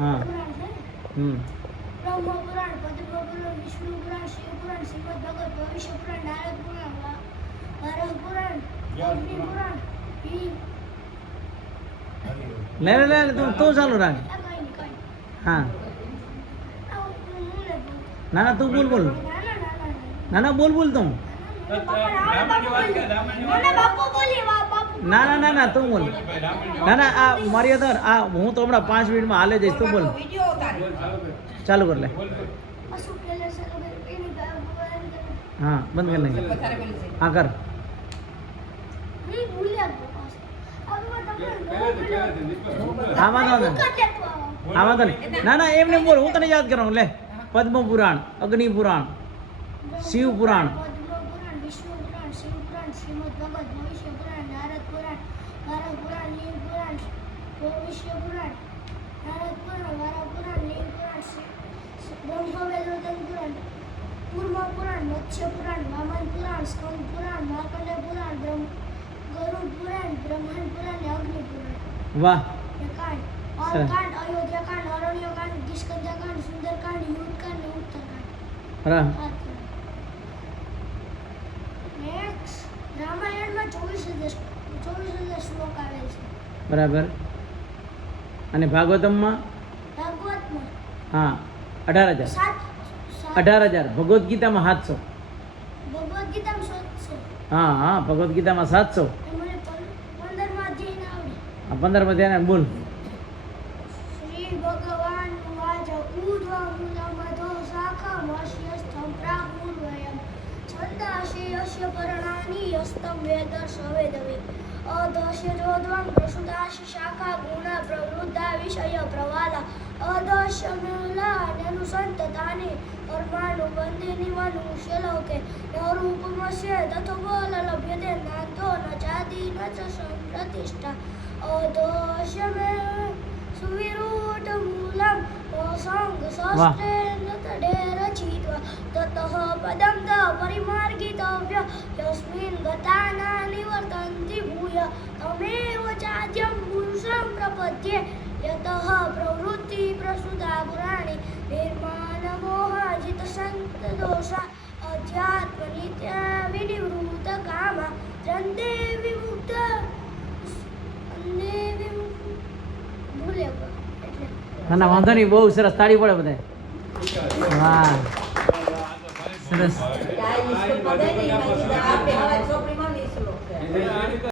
हाँ ब्रह्म पुराण, पद्म पुराण, विष्णु पुराण, शिव पुराण, श्रीमद् भगवत भविष्य पुराण, नारद पुराण, वराह पुराण, अग्नि पुराण, ले तू चालू राख हाँ ना तू बोल ना बोल તું ના તું બોલ ના આ મારી અંદર આ હું તો હમણાં 5 મિનિટમાં હાલે જઈશ તું બોલ ચાલુ કર લે हाँ बंद कर लेंगे हाँ कर हाँ वांधो नहीं ना एमने बोल हूँ तने याद करूँ ले पद्म पुराण अग्नि पुराण शिव पुराण विष्णु पुराण, शिव पुराण, श्रीमद् भगवत भविष्य पुराण, नारद पुराण, वराह पुराण, नील पुराण, भविष्य पुराण, नारद पुराण, वराह पुराण, नील पुराण, ब्रह्म वेदोदन पुराण, कूर्म पुराण, मत्स्य पुराण, वामन पुराण, स्कंद पुराण, मार्कंडेय पुराण, गरुड़ पुराण, ब्रह्मांड पुराण, अग्नि पुराण। वाह कांड और कांड अयोध्या कांड, अरण्य कांड, किष्किंधा कांड, सुंदर कांड, युद्ध कांड, उत्तर कांड। हाँ રામાયણમાં 24,000 શ્લોક આવે છે બરાબર અને ભાગવતમમાં હા 18,000 ભગવદ્ ગીતામાં 700 ભગવદ ગીતામાં 700 હા ભગવદ્ ગીતામાં 700 મને 15માં અધ્યાય ના આવડે આ 15માં ધ્યાન બોલ શ્રી ભગવાન વાચ ઉદ્વમૂલમધો શાખામસ્યસ્થં પ્રાગૂર્વયં છંદાસી યસ્ય પરણાની યસ્તં વેદર્ષવેદવે અધસ્ય જોદ્વં પ્રસુદાસી શાખા ગુણ પ્રવૃદ્ધા વિષય પ્રવાલા અધસ્ય મૂલાન્યનુસંતતાનિ કર્માનુબંધિની મનુષ્યલોકે નરૂપમસ્ય તથોબલ લભ્યતે નાથો ન ચાદી ન ચ સંપ્રતિષ્ઠા અધસ્ય મે સુવિરૂઢ મૂલમ સંગ શસ્ત્રેણ તડે રચિત્વા તતઃ પદં ત પરિમાર્ગિતવ્ય યસ્મિन् ગતાના નિવર્તન્તિ ભૂય તમેવ ચાદ્યં પુરુષં પ્રપદ્યે યતઃ પ્રવૃત્તિ પ્રસુતા પુરાણી નિર્માણ મોહાજિત સંત દોષા અધ્યાત્મ નિત્ય વિનિવૃત કામા ચંદે વિમુક્ત ભૂલે એટલે ના વાંધો નહીં બહુ સરસ તાળી પડે બધા વાહ સરસ